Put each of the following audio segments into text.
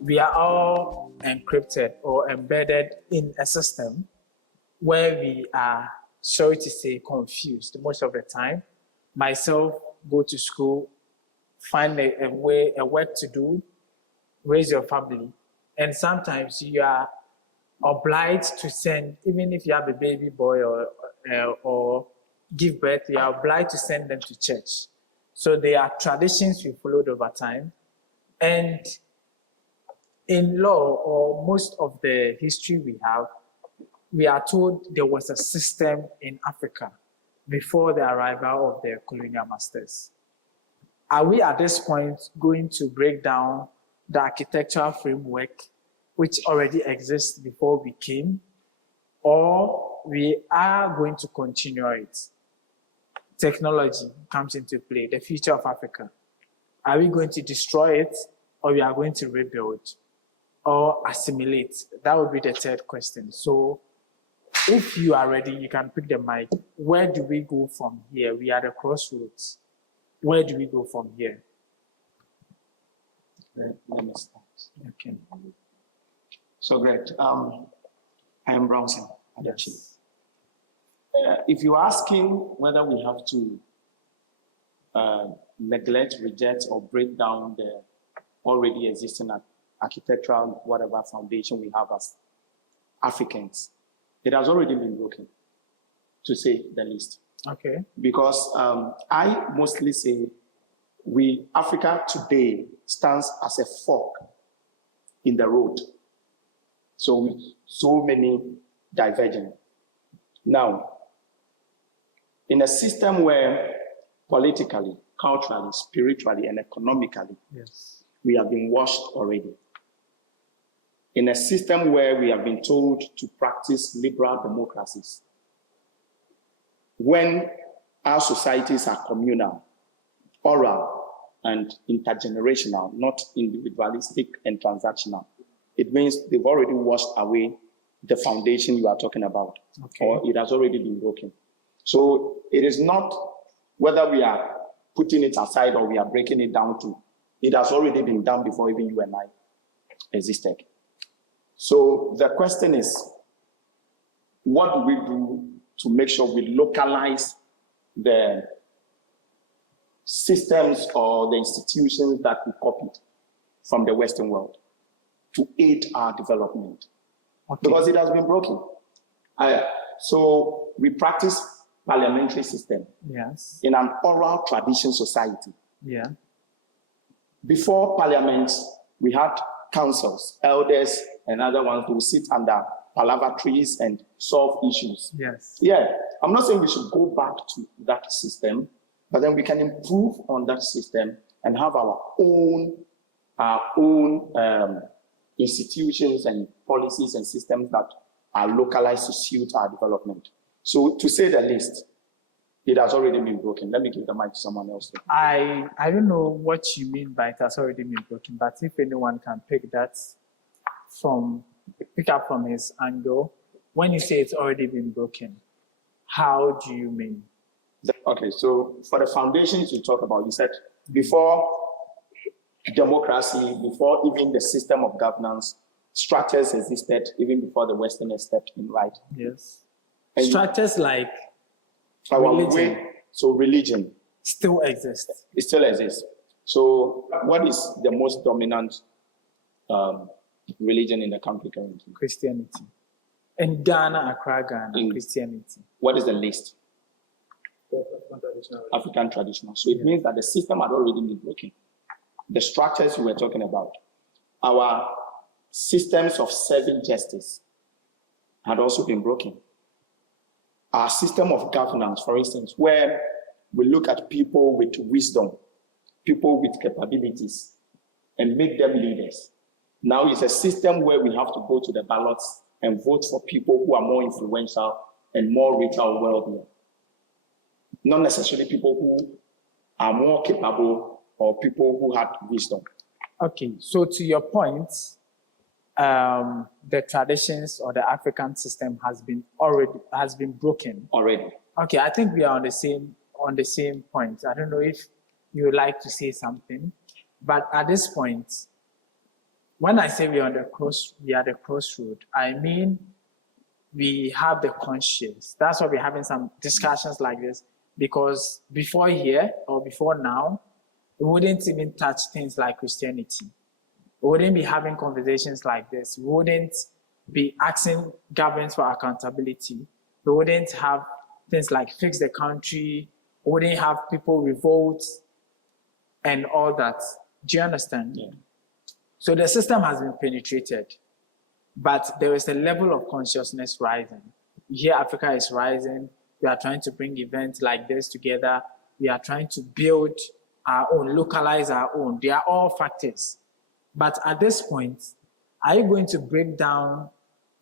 We are all encrypted or embedded in a system where we are, sorry to say, confused most of the time. Myself, go to school, find a work to do, raise your family, and sometimes you are obliged to send, even if you have a baby boy or give birth, you are obliged to send them to church. So there are traditions we followed over time, and in law, or most of the history we have, we are told there was a system in Africa before the arrival of the colonial masters. Are we at this point going to break down the architectural framework which already exists before we came, or we are going to continue it? Technology comes into play, the future of Africa. Are we going to destroy it, or we are going to rebuild or assimilate? That would be the third question. So if you are ready, you can pick the mic. Where do we go from here? We are at the crossroads. Where do we go from here? Let me start. Okay. So great. I am Bronson. Yes. If you're asking whether we have to neglect, reject, or break down the already existing architectural whatever foundation we have as Africans, it has already been broken, to say the least. Okay. Because I mostly say Africa today stands as a fork in the road. So with so many diverging. Now, in a system where politically, culturally, spiritually, and economically, yes, we have been washed already. In a system where we have been told to practice liberal democracies, when our societies are communal, oral, and intergenerational, not individualistic and transactional, it means they've already washed away the foundation you are talking about, okay, or it has already been broken. So it is not whether we are putting it aside or we are breaking it down to, it has already been done before even you and I existed. So the question is, what do we do to make sure we localize the systems or the institutions that we copied from the Western world to aid our development? Okay. Because it has been broken. So we practice parliamentary system, yes, in an oral tradition society. Yeah. Before parliament, we had councils, elders, and other ones who sit under palaver trees and solve issues. Yes. Yeah, I'm not saying we should go back to that system, but then we can improve on that system and have our own institutions and policies and systems that are localized to suit our development. So to say the least, it has already been broken. Let me give the mic to someone else. I don't know what you mean by it has already been broken, but if anyone can pick up from his angle, when you say it's already been broken, how do you mean? Okay, so for the foundations you talk about, you said before democracy, before even the system of governance, structures existed even before the Westerners stepped in, right? Yes. And structures like religion. So religion still exists. It still exists. So what is the most dominant religion in the country currently? Christianity. In Ghana, Accra, Ghana, Christianity. What is the least? African traditional. So it means that the system had already been broken. The structures we were talking about, our systems of serving justice had also been broken. Our system of governance, for instance, where we look at people with wisdom, people with capabilities, and make them leaders. Now it's a system where we have to go to the ballots and vote for people who are more influential and more richer or wealthier. Not necessarily people who are more capable or people who had wisdom. Okay, so to your point, the traditions or the African system has been broken already. Okay, I think we are on the same point. I don't know if you would like to say something. But at this point, when I say we are at the crossroad, I mean we have the conscience. That's why we're having some discussions like this. Because before here or before now, we wouldn't even touch things like Christianity. We wouldn't be having conversations like this. We wouldn't be asking governments for accountability. We wouldn't have things like fix the country. We wouldn't have people revolt and all that. Do you understand? Yeah. So the system has been penetrated, but there is a level of consciousness rising. Here, Africa is rising. We are trying to bring events like this together. We are trying to build our own, localize our own. They are all factors. But at this point, are you going to break down,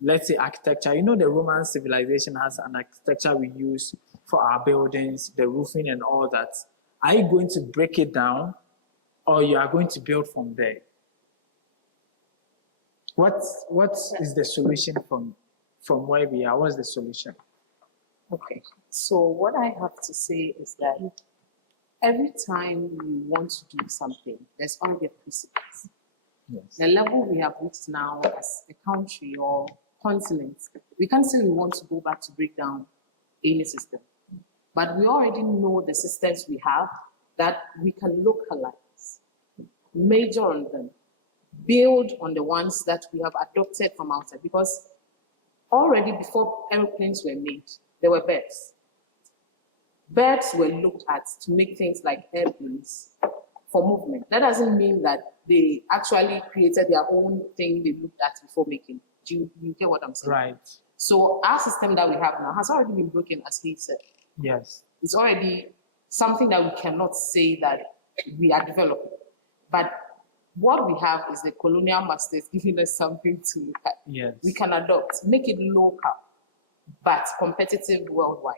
let's say, architecture? You know, the Roman civilization has an architecture we use for our buildings, the roofing and all that. Are you going to break it down, or you are going to build from there? What is the solution from where we are? What's the solution? Okay, so what I have to say is that every time you want to do something, there's already a precedent. Yes. The level we have reached now as a country or continent, we can't say we want to go back to break down any system. But we already know the systems we have that we can localize, major on them, build on the ones that we have adopted from outside. Because already before airplanes were made, there were birds. Birds were looked at to make things like airplanes for movement. That doesn't mean that they actually created their own thing they looked at before making. Do you get what I'm saying? Right. So our system that we have now has already been broken, as he said. Yes. It's already something that we cannot say that we are developing. But what we have is the colonial masters giving us something to look at. Yes. We can adopt, make it local, but competitive worldwide.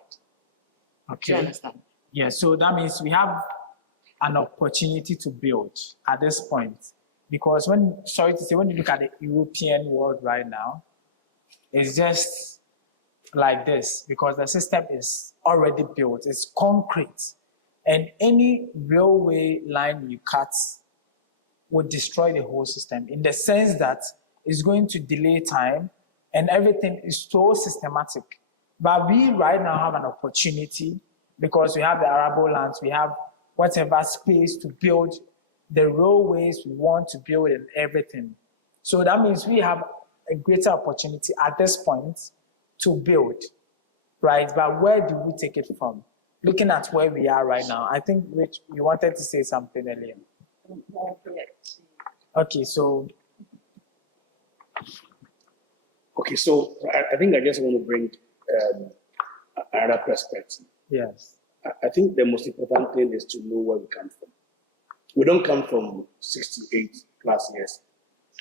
Okay. Do you understand? Yeah, so that means we have an opportunity to build at this point. Because when you look at the European world right now, it's just like this, because the system is already built, it's concrete. And any railway line you cut would destroy the whole system, in the sense that it's going to delay time and everything is so systematic. But we right now have an opportunity, because we have the arable lands, we have whatever space to build the railways we want to build and everything. So that means we have a greater opportunity at this point to build, right? But where do we take it from? Looking at where we are right now, I think, Rich, you wanted to say something earlier. Okay, so. Okay, so I think I just want to bring another perspective. Yes. I think the most important thing is to know where we come from. We don't come from 68 plus years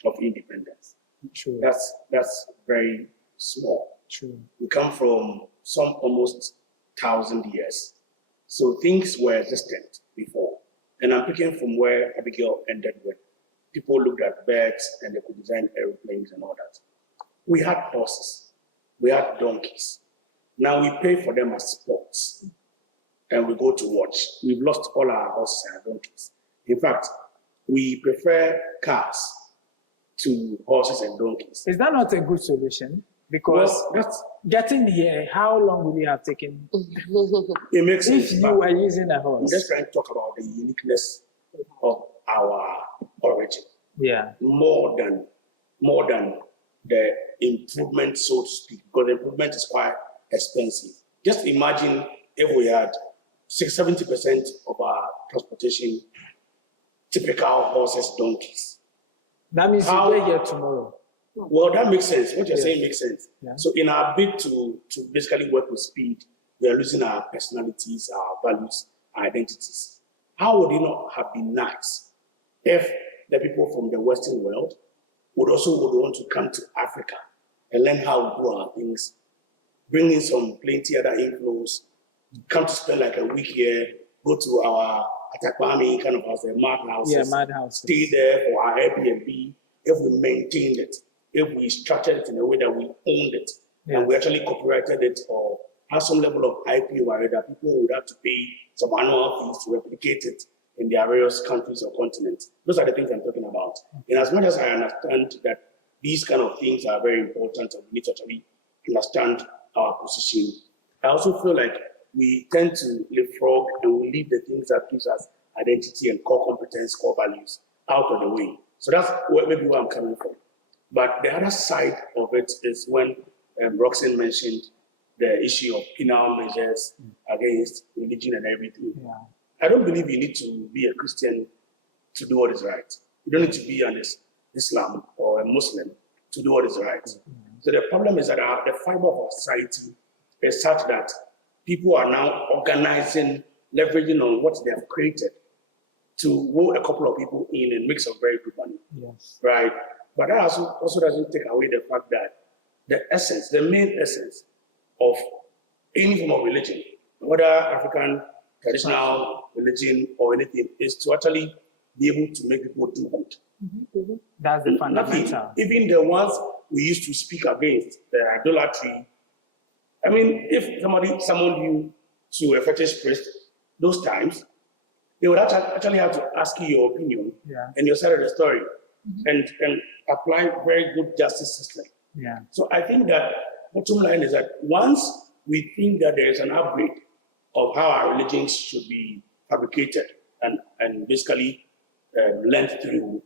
of independence. True. That's very small. True. We come from some almost 1,000 years. So things were existent before. And I'm picking from where Abigail ended with. People looked at birds and they could design airplanes and all that. We had horses. We had donkeys. Now we pay for them as sports. And we go to watch. We've lost all our horses and our donkeys. In fact, we prefer cars to horses and donkeys. Is that not a good solution? Because getting here, how long would it have taken? It makes sense. If you were using a horse. I'm just trying to talk about the uniqueness of our origin. Yeah. More than the improvement, so to speak, because the improvement is quite expensive. Just imagine if we had 70% of our transportation, typical horses, donkeys. That means you'll be here tomorrow. Well, that makes sense. What you're saying makes sense. Yeah. So in our bid to basically work with speed, we are losing our personalities, our values, our identities. How would it not have been nice if the people from the Western world would want to come to Africa and learn how to do our things, bring in some plenty other inflows, come to spend like a week here, go to our Atakwami kind of house, the mad houses, Yeah, mad houses. stay there for our Airbnb. If we maintained it, if we structured it in a way that we owned it, Yeah. and we actually copyrighted it or have some level of IP where that people would have to pay some annual fees to replicate it in their various countries or continents. Those are the things I'm talking about. And as much as I understand that these kind of things are very important and we need to actually understand our position, I also feel like we tend to leapfrog and we leave the things that gives us identity and core competence, core values out of the way. So that's maybe where I'm coming from. But the other side of it is when Roxanne mentioned the issue of penal measures against religion and everything. Yeah. I don't believe you need to be a Christian to do what is right. You don't need to be an Islam or a Muslim to do what is right. So the problem is that the fiber of our society is such that people are now organizing, leveraging on what they have created to roll a couple of people in and make some very good money. Yes. Right? But that also doesn't take away the fact that the essence, the main essence of any form of religion, whether African traditional religion or anything, is to actually be able to make people do good. That's the Nothing. fundamental. Even the ones we used to speak against, the idolatry. I mean, if somebody summoned you to a fetish priest, those times, they would actually have to ask you your opinion and your side of the story and apply very good justice system. Yeah. So I think that bottom line is that once we think that there is an upgrade of how our religions should be fabricated and basically learned through,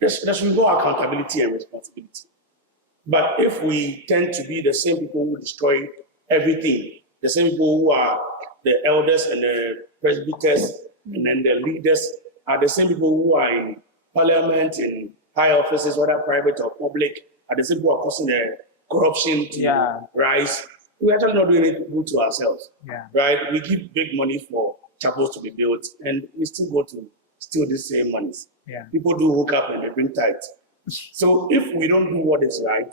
there should be more accountability and responsibility. But if we tend to be the same people who destroy everything, the same people who are the elders and the presbyters and then the leaders are the same people who are in parliament, in high offices, whether private or public, are the same people who are causing the corruption to rise. We're actually not doing it good to ourselves, right? We give big money for chapels to be built, and we still go to steal the same monies. People do hook up and they bring tithes. So if we don't do what is right,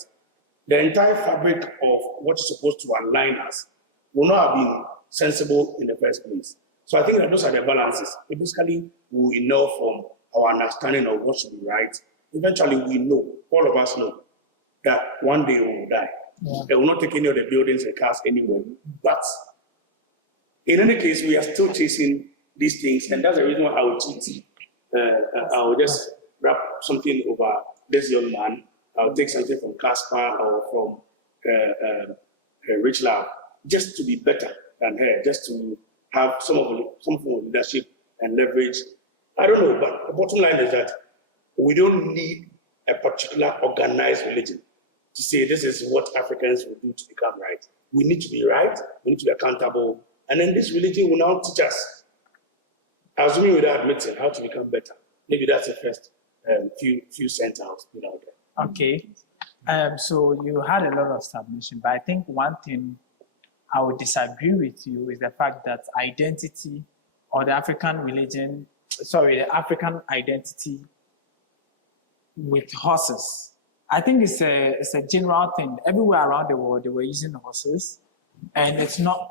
the entire fabric of what is supposed to align us will not have been sensible in the first place. So I think that those are the balances. Basically, we know from our understanding of what should be right. Eventually, we know, all of us know, that one day we will die. They will not take any of the buildings and cars anywhere. But in any case, we are still chasing these things, and that's the reason why I will cheat. I will just wrap something over this young man. I'll take something from Caspar or from Rich Love, just to be better than her, just to have some form of leadership and leverage. I don't know, but the bottom line is that we don't need a particular organized religion to say this is what Africans will do to become right. We need to be right, we need to be accountable, and then this religion will now teach us, assuming without admitting, how to become better. Maybe that's the first few cents I'll put out there. Okay. So you had a lot of submission, but I think one thing I would disagree with you is the fact that identity or the African identity with horses. I think it's a general thing. Everywhere around the world, they were using horses, and it's not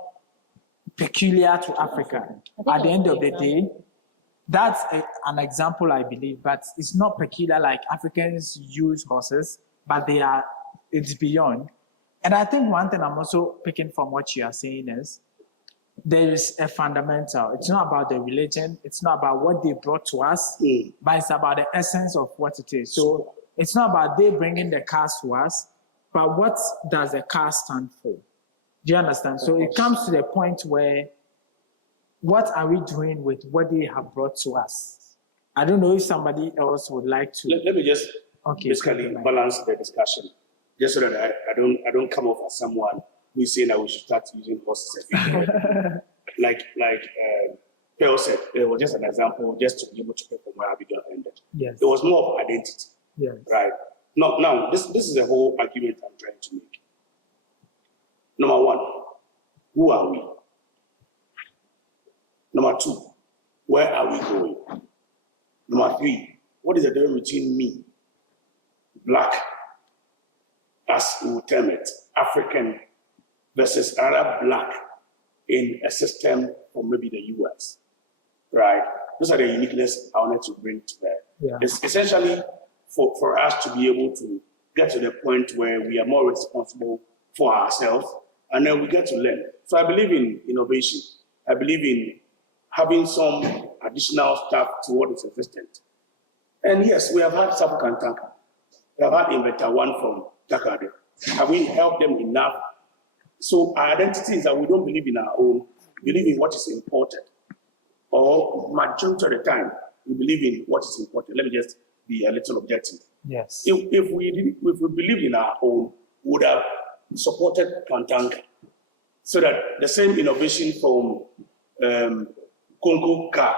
peculiar to Africa. At the end of the day, that's an example, I believe, but it's not peculiar like Africans use horses, but it's beyond. And I think one thing I'm also picking from what you are saying is there is a fundamental. It's not about the religion. It's not about what they brought to us, but it's about the essence of what it is. So it's not about they bringing the cars to us, but what does the car stand for? Do you understand? So it comes to the point where what are we doing with what they have brought to us? I don't know if somebody else would like to. Let me just basically balance the discussion, just so that I don't come off as someone who is saying that we should start using horses everywhere. like Pearl said, it was just an example, just to be able to pick from where Abigail ended. Yes. It was more of identity. Yes. Right? Now, this is the whole argument I'm trying to make. Number one, who are we? Number two, where are we going? Number three, what is the difference between me, black, as we would term it, African, versus another black in a system from maybe the US, right? Those are the uniqueness I wanted to bring to bear. Yeah. It's essentially for us to be able to get to the point where we are more responsible for ourselves, and then we get to learn. So I believe in innovation. I believe in having some additional stuff to what is existent. And yes, we have had Sapukan Tanka. We have had Inverter 1 from Takade. Have we helped them enough? So our identity is that we don't believe in our own, we believe in what is imported. Or majority of the time, we believe in what is important. Let me just be a little objective. Yes. If we believed in our own, we would have supported Plantanka so that the same innovation from Congo car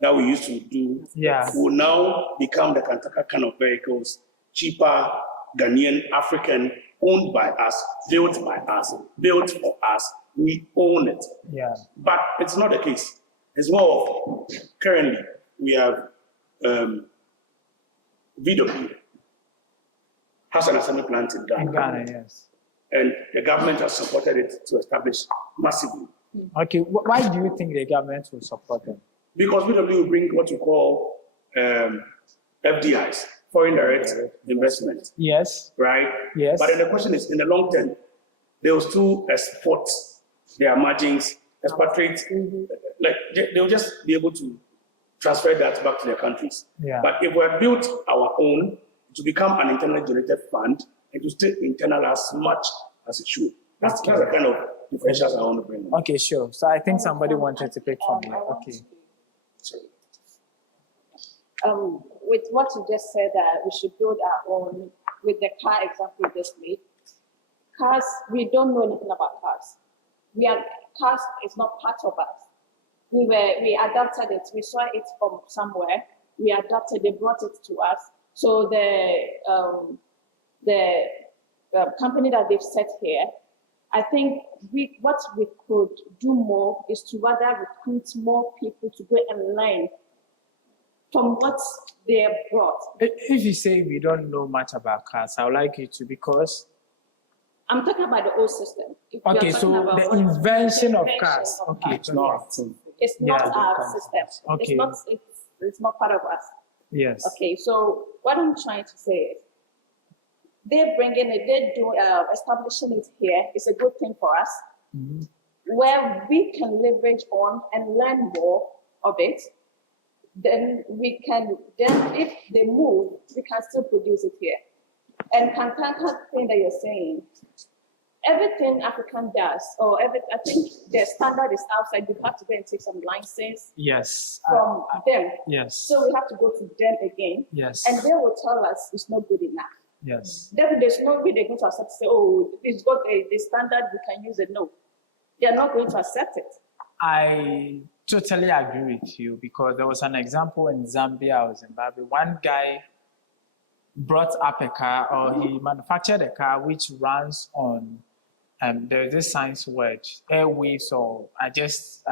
that we used to do will now become the Kantaka kind of vehicles, cheaper, Ghanaian, African, owned by us, built by us, built for us. We own it. Yeah. But it's not the case. It's more of currently we have VW has an assembly plant in Ghana. In Ghana, yes. And the government has supported it to establish massively. Okay, why do you think the government will support them? Because VW will bring what you call FDIs, foreign direct investment. Yes. Right? Yes. But then the question is, in the long term, they will still export their margins, expatriate, like they'll just be able to transfer that back to their countries. Yeah. But if we have built our own to become an internally generated fund, it will stay internal as much as it should. That's the kind of differentials I want to bring. Okay, sure. So I think somebody wanted to pick from here. Okay. With what you just said, that we should build our own, with the car example you just made, cars, we don't know anything about cars. Cars is not part of us. We adapted it, we saw it from somewhere, we adapted, they brought it to us. So the company that they've set here, I think what we could do more is to rather recruit more people to go and learn from what they have brought. If you say we don't know much about cars, I would like you to, because I'm talking about the old system. If we are okay, talking so about the what- invention of invention cars. of Okay, cars, no. It's not Yeah, our system. okay. It's not part of us. Yes. Okay, so what I'm trying to say is, they're bringing it, establishing it here is a good thing for us, where we can leverage on and learn more of it. Then if they move, we can still produce it here. And Kantanka thing that you're saying, everything African does, I think the standard is outside. You have to go and take some license Yes. from them. Yes. So we have to go to them again. Yes. And they will tell us it's not good enough. Yes. Then there's no way they're going to accept, say, oh, it's got the standard, we can use it. No, they're not going to accept it. I totally agree with you, because there was an example in Zambia or Zimbabwe. One guy brought up a car, or he manufactured a car which runs on, there's this science word, airwaves, or I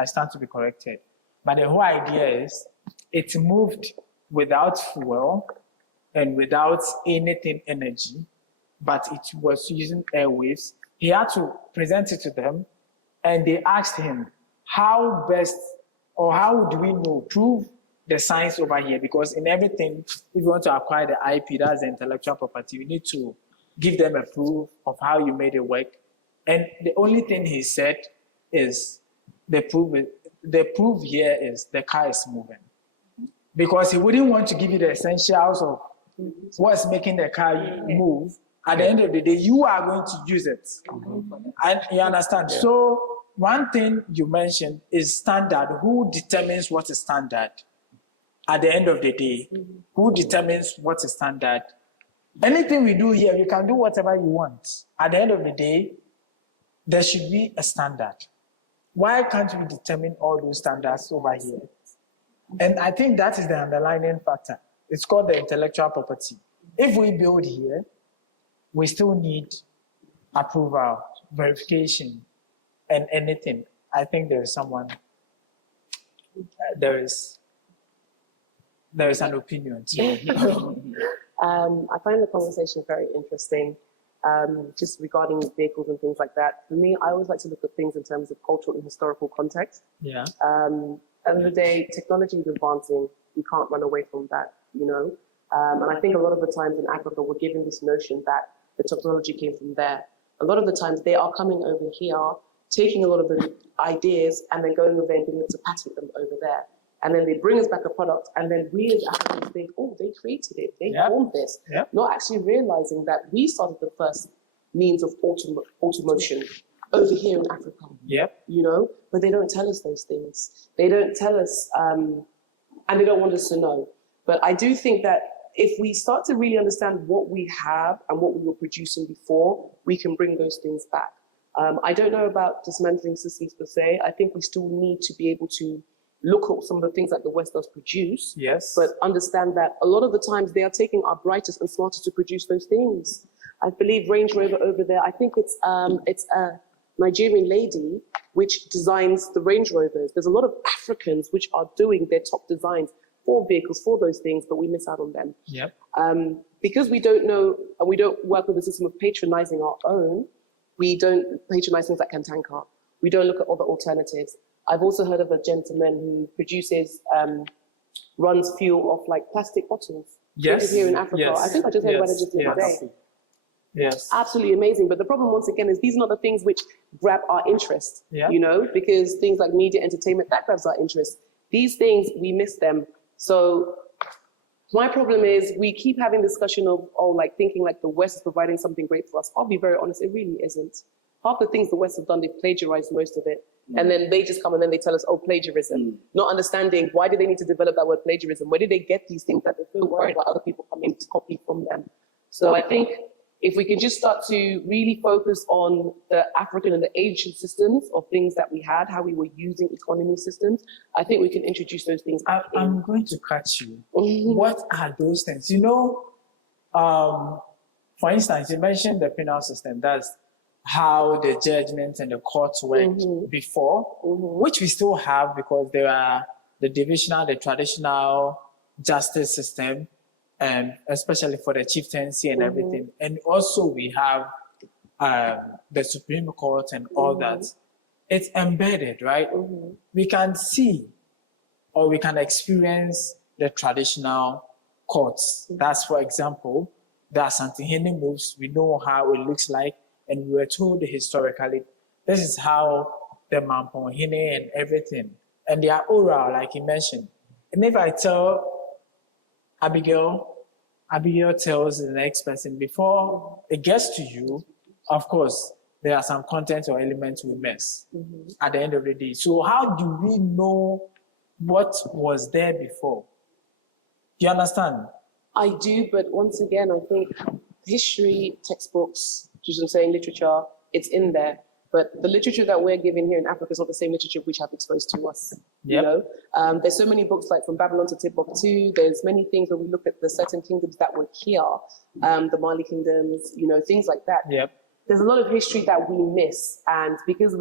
stand to be corrected. But the whole idea is it moved without fuel and without anything energy, but it was using airwaves. He had to present it to them, and they asked him, how best, or how do we know, prove the science over here? Because in everything, if you want to acquire the IP, that's the intellectual property, you need to give them a proof of how you made it work. And the only thing he said is the proof here is the car is moving. Because he wouldn't want to give you the essentials of what's making the car move. At the end of the day, you are going to use it. And you understand? Yeah. So one thing you mentioned is standard. Who determines what is standard? At the end of the day, who determines what is standard? Anything we do here, you can do whatever you want. At the end of the day, there should be a standard. Why can't we determine all those standards over here? And I think that is the underlying factor. It's called the intellectual property. If we build here, we still need approval, verification, and anything. I think there is someone, there is an opinion too. I find the conversation very interesting, just regarding vehicles and things like that. For me, I always like to look at things in terms of cultural and historical context. Yeah. End of the day, technology is advancing. We can't run away from that, you know. And I think a lot of the times in Africa, we're given this notion that the technology came from there. A lot of the times they are coming over here, taking a lot of the ideas and then going over there and being able to patent them over there. and then they bring us back a product, and then we as Africans think, oh, they created it, they Yep. formed this, Yep. not actually realizing that we started the first means of automotion over here in Africa. Yep. You know, but they don't tell us those things. They don't tell us, and they don't want us to know. But I do think that if we start to really understand what we have and what we were producing before, we can bring those things back. I don't know about dismantling systems per se. I think we still need to be able to look at some of the things that the West does produce, Yes. but understand that a lot of the times they are taking our brightest and smartest to produce those things. I believe Range Rover over there, I think it's a Nigerian lady which designs the Range Rovers. There's a lot of Africans which are doing their top designs for vehicles, for those things, but we miss out on them. Yep. Because we don't know, and we don't work with the system of patronizing our own, we don't patronize things like Kantanka. We don't look at other alternatives. I've also heard of a gentleman who produces, runs fuel off like plastic bottles. Yes. Over here in Africa. Yes. I think I just heard about it just the other Yes. day. Yes. Absolutely amazing. But the problem once again is these are not the things which grab our interest, Yeah. you know, because things like media, entertainment, that grabs our interest. These things, we miss them. So my problem is we keep having discussion of, oh, like thinking like the West is providing something great for us. I'll be very honest, it really isn't. Half the things the West have done, they've plagiarized most of it. And then they just come and then they tell us, oh, plagiarism. Not understanding why do they need to develop that word plagiarism? Where did they get these things that they're so worried about other people coming to copy from them? So I think if we can just start to really focus on the African and the Asian systems of things that we had, how we were using economy systems, I think we can introduce those things back in. I'm going to cut you. Mhm. What are those things? You know, for instance, you mentioned the penal system. That's how the judgments and the courts worked before, which we still have because there are the divisional, the traditional justice system, and especially for the chieftaincy and everything. And also we have the Supreme Court and all that. It's embedded, right? We can see or we can experience the traditional courts. That's, for example, the Asantehene moves. We know how it looks like, and we were told historically, this is how the Mamponhene and everything, and they are oral, like you mentioned. And if I tell Abigail tells the next person before it gets to you, of course, there are some content or elements we miss at the end of the day. So how do we know what was there before? Do you understand? I do, but once again, I think history, textbooks, just I'm saying literature, it's in there. But the literature that we're given here in Africa is not the same literature which have exposed to us. You know, there's so many books like From Babylon to Timbuktu. There's many things when we look at the certain kingdoms that were here, the Mali kingdoms, you know, things like that. There's a lot of history that we miss, and because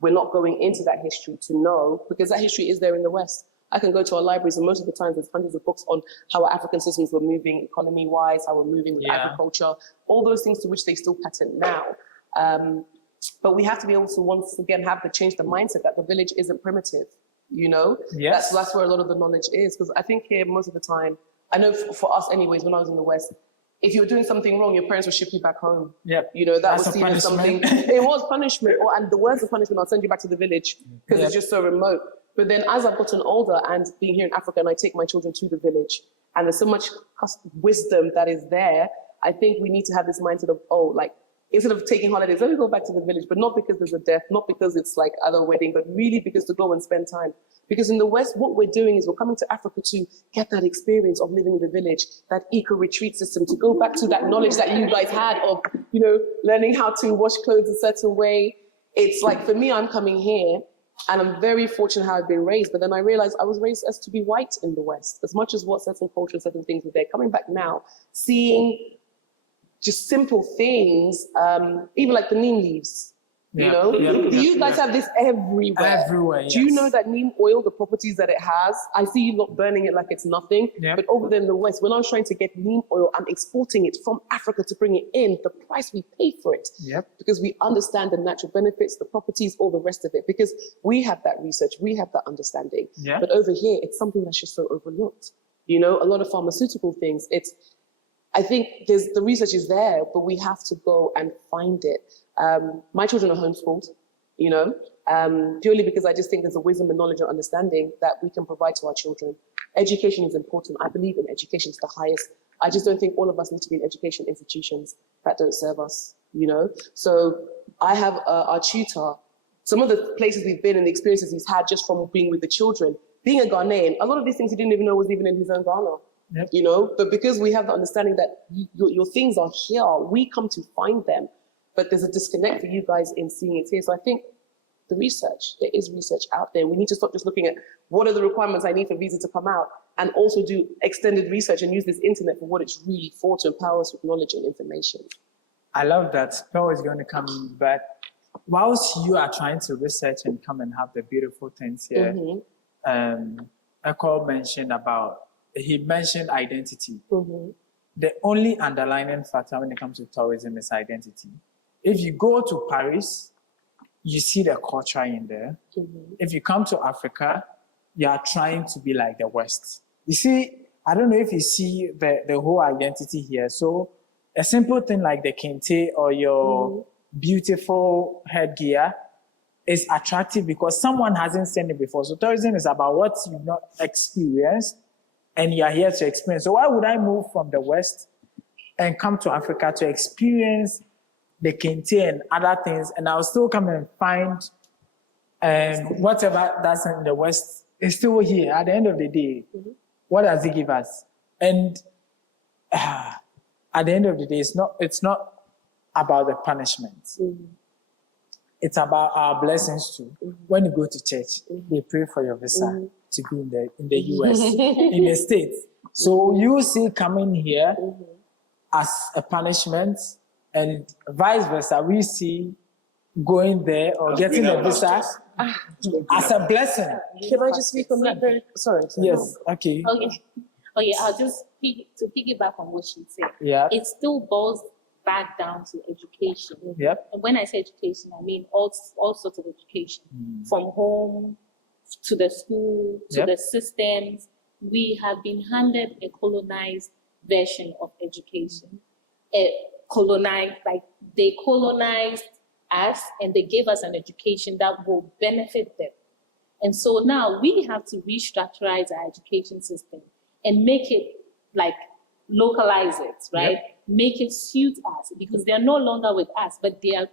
we're not going into that history to know, because that history is there in the West. I can go to our libraries, and most of the time there's hundreds of books on how our African systems were moving economy-wise, how we're moving with agriculture, all those things to which they still patent now. But we have to be able to once again change the mindset that the village isn't primitive, you know? That's where a lot of the knowledge is, because I think here most of the time, I know for us anyways, when I was in the West, if you were doing something wrong, your parents would ship you back home. You know, that was seen as something, it was punishment, and the words of punishment, I'll send you back to the village, because it's just so remote. But then as I've gotten older and being here in Africa and I take my children to the village and there's so much wisdom that is there, I think we need to have this mindset of, oh, like, instead of taking holidays, let me go back to the village, but not because there's a death, not because it's like other wedding, but really because to go and spend time. Because in the West, what we're doing is we're coming to Africa to get that experience of living in the village, that eco-retreat system, to go back to that knowledge that you guys had of, you know, learning how to wash clothes a certain way. It's like, for me, I'm coming here, and I'm very fortunate how I've been raised, but then I realized I was raised as to be white in the West, as much as what certain cultures, certain things were there. Coming back now, seeing just simple things, even like the neem leaves, you know? You guys have this everywhere. Do you know that neem oil, the properties that it has? I see you not burning it like it's nothing, but over there in the West, when I was trying to get neem oil, I'm exporting it from Africa to bring it in, the price we pay for it, because we understand the natural benefits, the properties, all the rest of it, because we have that research, we have that understanding. But over here, it's something that's just so overlooked. You know, a lot of pharmaceutical things, I think the research is there, but we have to go and find it. My children are homeschooled, you know, purely because I just think there's a wisdom and knowledge and understanding that we can provide to our children. Education is important. I believe in education to the highest. I just don't think all of us need to be in education institutions that don't serve us, you know? So I have our tutor, some of the places we've been and the experiences he's had just from being with the children, being a Ghanaian, a lot of these things he didn't even know was even in his own Ghana. Yep. You know, but because we have the understanding that your things are here, we come to find them, but there's a disconnect for you guys in seeing it here. So I think the research, there is research out there. We need to stop just looking at what are the requirements I need for visa to come out, and also do extended research and use this internet for what it's really for, to empower us with knowledge and information. I love that. Pearl is going to come in, but whilst you are trying to research and come and have the beautiful things here, Eko mentioned he mentioned identity. The only underlying factor when it comes to tourism is identity. If you go to Paris, you see the culture in there. If you come to Africa, you are trying to be like the West. You see, I don't know if you see the whole identity here. So a simple thing like the kente or your beautiful headgear is attractive because someone hasn't seen it before. So tourism is about what you've not experienced and you're here to experience. So why would I move from the West and come to Africa to experience the kente and other things, and I'll still come and find whatever that's in the West is still here at the end of the day. What does it give us? And at the end of the day, it's not about the punishment. It's about our blessings too. When you go to church, they pray for your visa to be in the US, in the States. So you see coming here as a punishment, and vice versa, we see going there or getting a visa as a blessing. Can I just speak on that very? Sorry. Yes. Okay. Okay. I'll just piggyback on what she said. Yeah. It still boils back down to education. Yep. And when I say education, I mean all sorts of education, from home to the school to the systems. We have been handed a colonized version of education. They colonized us and they gave us an education that will benefit them. And so now we have to restructurize our education system and make it localize it, right? Yep. Make it suit us, because they're no longer with us, but they're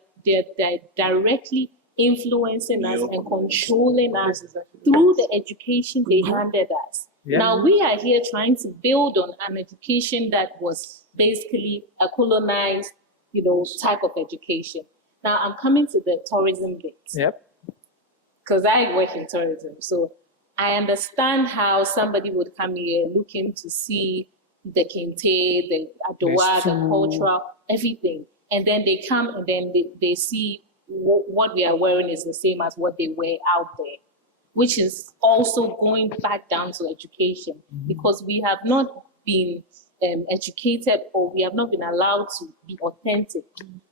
directly influencing us and controlling us through the education they handed us. Yeah. Now we are here trying to build on an education that was basically a colonized, type of education. Now I'm coming to the tourism bit. Yep. Because I work in tourism, so I understand how somebody would come here looking to see the kente, the adowa, the cultural, everything. And then they come and then they see what we are wearing is the same as what they wear out there, which is also going back down to education, because we have not been educated, or we have not been allowed to be authentic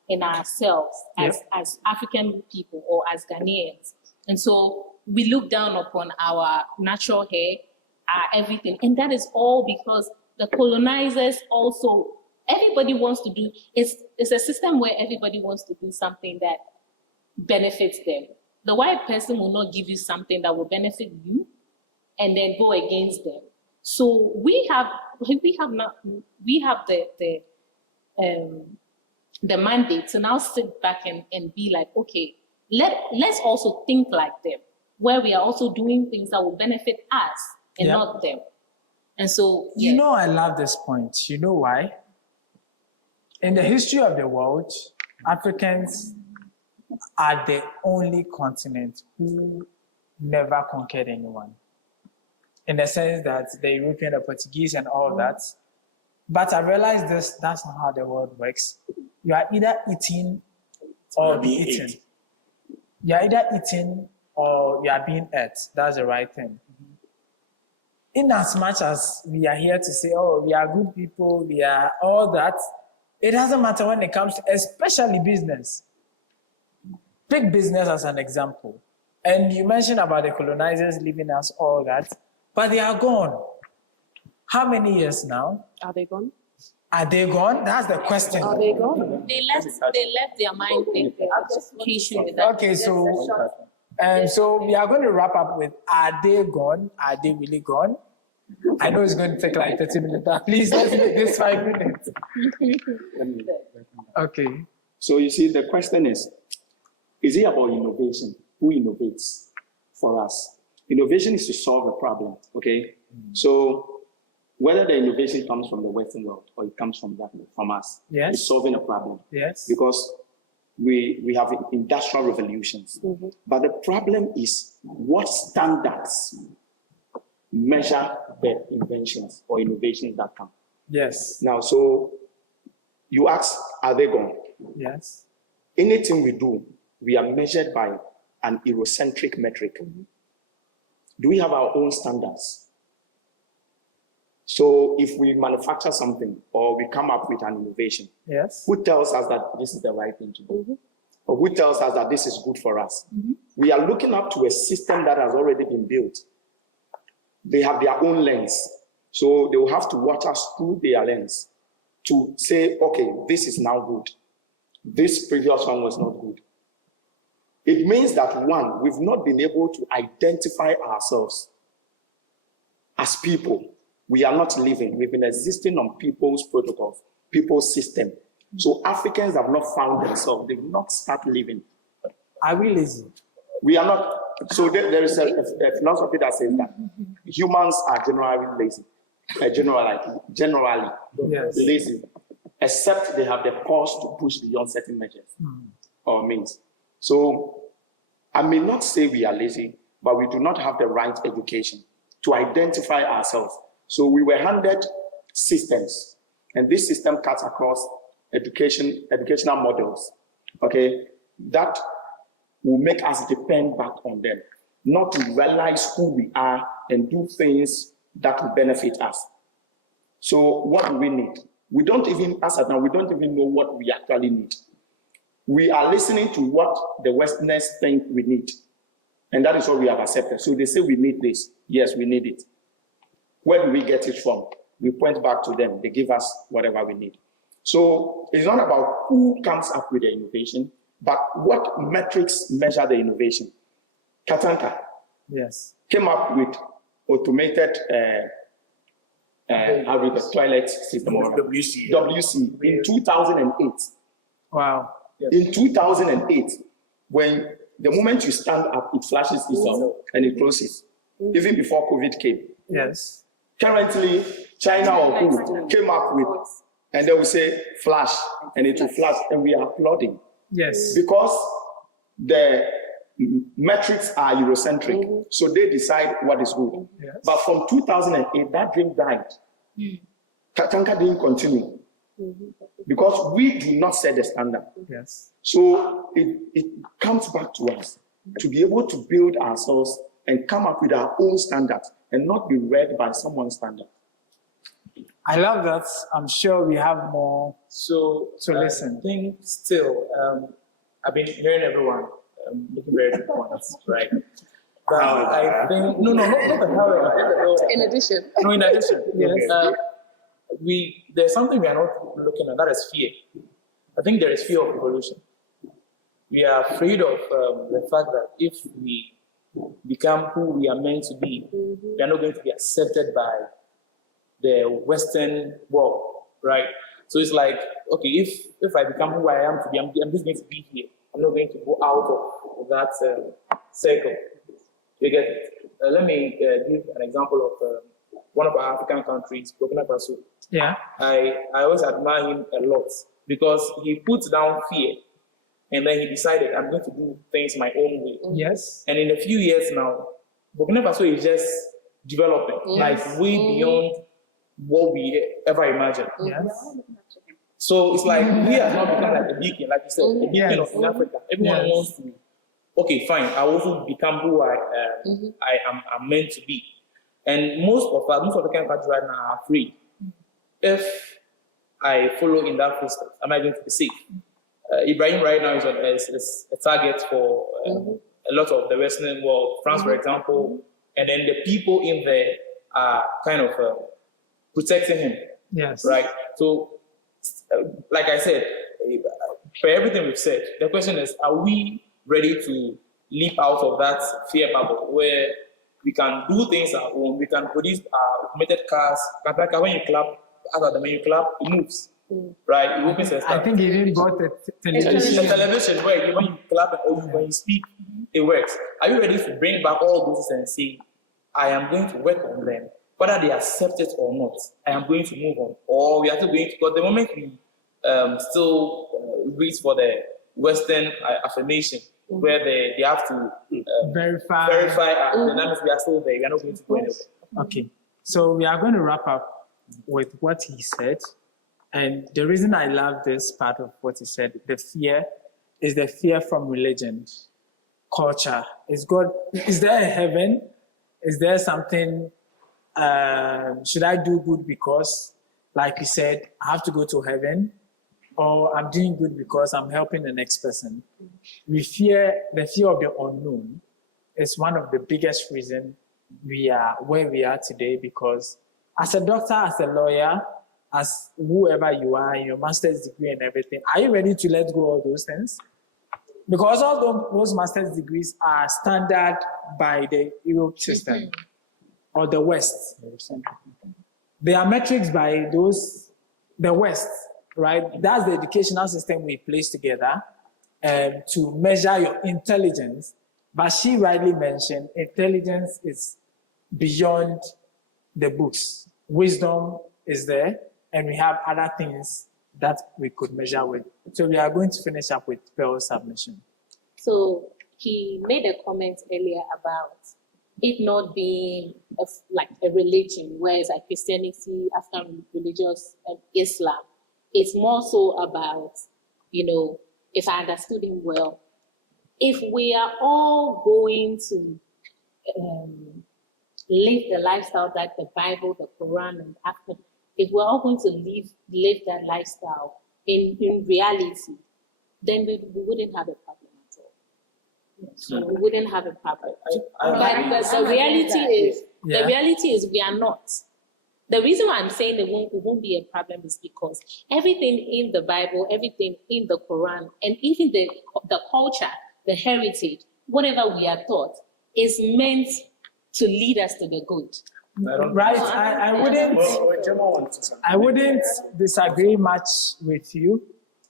in ourselves as African people or as Ghanaians. And so we look down upon our natural hair, our everything. And that is all because the colonizers also, everybody wants to do, it's a system where everybody wants to do something that benefits them. The white person will not give you something that will benefit you and then go against them. So we have the mandate to now sit back and be like, okay, let's also think like them, where we are also doing things that will benefit us and not them. And so, I love this point. You know why? In the history of the world, Africans are the only continent who never conquered anyone. In the sense that the European, the Portuguese and all that. But I realized that's not how the world works. You are either eating or being eaten. You are either eating or you are being ate. That's the right thing. In as much as we are here to say, oh, we are good people, we are all that, it doesn't matter when it comes to, especially business. Take business as an example. And you mentioned about the colonizers leaving us, all that, but they are gone. How many years now? Are they gone? Are they gone? That's the question. Are they gone? They left their mind in education with that. Okay, so And so we are going to wrap up with, are they gone? Are they really gone? I know it's going to take like 30 minutes, but please let's make this 5 minutes. Okay. So you see, the question is it about innovation? Who innovates for us? Innovation is to solve a problem, okay? So whether the innovation comes from the Western world or it comes from us, Yes. it's solving a problem. Yes. Because we have industrial revolutions. But the problem is what standards measure the inventions or innovations that come. Yes. Now, so you ask, are they gone? Yes. Anything we do, we are measured by an Eurocentric metric. Do we have our own standards? So if we manufacture something or we come up with an innovation, Yes. who tells us that this is the right thing to do? Or who tells us that this is good for us? We are looking up to a system that has already been built. They have their own lens. So they will have to watch us through their lens to say, okay, this is now good. This previous one was not good. It means that, one, we've not been able to identify ourselves as people. We are not living. We've been existing on people's protocols, people's system. So Africans have not found themselves. They've not started living. Are we lazy? We are not. So there is a philosophy that says that humans are generally lazy. Generally Yes. lazy, except they have the cause to push beyond certain measures or means. So I may not say we are lazy, but we do not have the right education to identify ourselves. So we were handed systems, and this system cuts across educational models, okay, that will make us depend back on them, not to realize who we are and do things that will benefit us. So what do we need? We don't even, as of now, we don't even know what we actually need. We are listening to what the Westerners think we need, and that is what we have accepted. So they say we need this. Yes, we need it. Where do we get it from? We point back to them. They give us whatever we need. So it's not about who comes up with the innovation, but what metrics measure the innovation. Katanka Yes. came up with automated toilet system, WC in 2008. Wow. In 2008, when the moment you stand up, it flashes itself and it closes, even before COVID came. Yes. Currently, China or who came up with, and they will say flash, and it will flash, and we are applauding. Yes. Because the metrics are Eurocentric, so they decide what is good. Yes. But from 2008, that dream died. Katanka didn't continue because we do not set the standard. Yes. So it comes back to us to be able to build ourselves and come up with our own standards and not be read by someone's standard. I love that. I'm sure we have more So to listen. I think still, I've been hearing everyone making very good points, right? But I think not the however. In addition. No, in addition, Yes. There's something we are not looking at, that is fear. I think there is fear of evolution. We are afraid of the fact that if we become who we are meant to be, we are not going to be accepted by the Western world, right? So it's like, okay, if I become who I am to be, I'm just going to be here. I'm not going to go out of that circle. You get it? Let me give an example of one of our African countries, Burkina Faso. Yeah. I always admire him a lot because he puts down fear and then he decided, I'm going to do things my own way. Yes. And in a few years now, Burkina Faso is just developing, like way beyond what we ever imagined. Yes. So it's like we have now become like a beacon, like you said, a beacon of in Africa. Everyone wants to, okay, fine, I also become who I am meant to be. And most African countries right now are afraid. If I follow in that footsteps, am I going to be safe? Ibrahim right now is a target for a lot of the Western world, France, for example, and then the people in there are kind of protecting him. Yes. Right? So, like I said, for everything we've said, the question is, are we ready to leap out of that fear bubble where we can do things at home. We can produce automated cars. Like when you clap, when you clap, it moves. Right? It opens and I starts. think he even bought a television. The television where when you clap and when you speak, it works. Are you ready to bring back all those and say, I am going to work on them, whether they accept it or not? I am going to move on, or we are still going to. But the moment we still reach for the Western affirmation, where they have to Verify. then that means we are still there. We are not going to go anywhere. Okay, so we are going to wrap up with what he said. And the reason I love this part of what he said, the fear, is the fear from religion, culture. Is there a heaven? Is there something, should I do good because, like you said, I have to go to heaven? Or I'm doing good because I'm helping the next person? The fear of the unknown is one of the biggest reasons we are where we are today, because as a doctor, as a lawyer, as whoever you are, in your master's degree and everything, are you ready to let go of those things? Because all those master's degrees are standard by the Europe system or the West. They are metrics by the West, right? That's the educational system we place together to measure your intelligence. But she rightly mentioned intelligence is beyond the books. Wisdom is there, and we have other things that we could measure with. So we are going to finish up with Pearl's submission. So he made a comment earlier about it not being like a religion, whereas like Christianity, African religious, and Islam. It's more so about, if I understood him well, if we are all going to live the lifestyle that the Bible, the Quran, and African, if we're all going to live that lifestyle in reality, then we wouldn't have a problem at all. So we wouldn't have a problem. But the reality is we are not. The reason why I'm saying it won't be a problem is because everything in the Bible, everything in the Quran, and even the culture, the heritage, whatever we are taught, is meant to lead us to the good. Right? I wouldn't disagree much with you,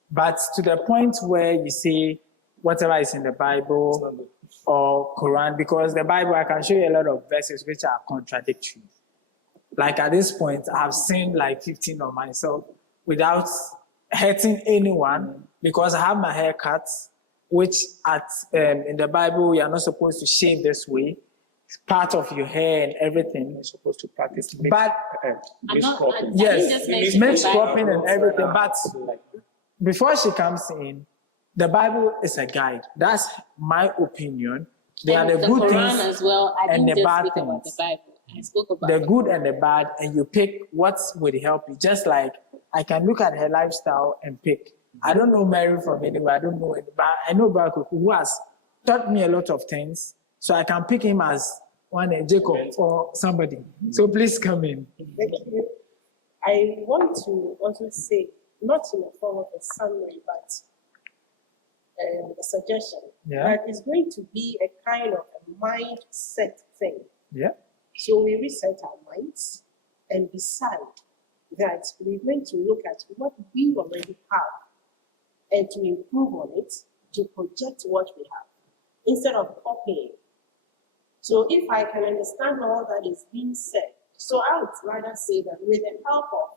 but to the point where you say whatever is in the Bible or Quran, because the Bible, I can show you a lot of verses which are contradictory. Like at this point, I've seen like 15 of myself without hurting anyone because I have my hair cut, which in the Bible, you are not supposed to shave this way. It's part of your hair and everything. You're supposed to practice. But mixed cropping and everything. But before she comes in, the Bible is a guide. That's my opinion. There are the good Quran things as well. I and didn't the just bad speak about things. the Bible. I spoke about The good and the bad, and you pick what would help you. Just like I can look at her lifestyle and pick. I don't know Mary from anywhere. I don't know anybody. But I know Barack who has taught me a lot of things. So I can pick him as one Jacob or somebody. So please come in. Thank you. I want to also say, not in the form of a summary, but a suggestion, that it's going to be a kind of a mindset thing. Yeah. So we reset our minds and decide that we're going to look at what we already have and to improve on it, to project what we have, instead of copying. So if I can understand all that is being said, so I would rather say that with the help of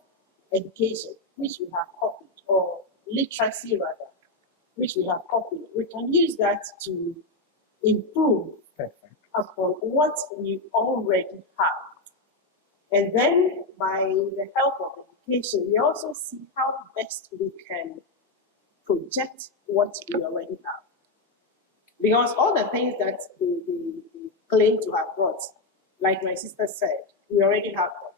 education, which we have copied, or literacy rather, which we have copied, we can use that to improve upon what we already have. And then by the help of education, we also see how best we can project what we already have. Because all the things that they claim to have brought, like my sister said, we already have them.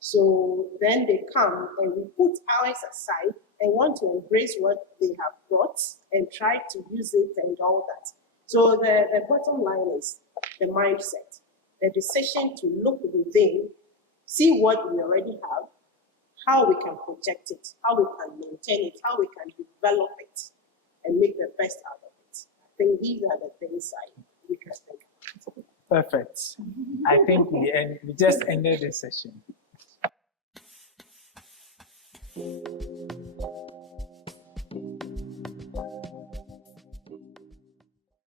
So then they come and we put ours aside and want to embrace what they have brought and try to use it and all that. So the bottom line is the mindset, the decision to look within, see what we already have, how we can project it, how we can maintain it, how we can develop it, and make the best out of it. I think these are the things we can think of. Perfect. I think we just ended this session.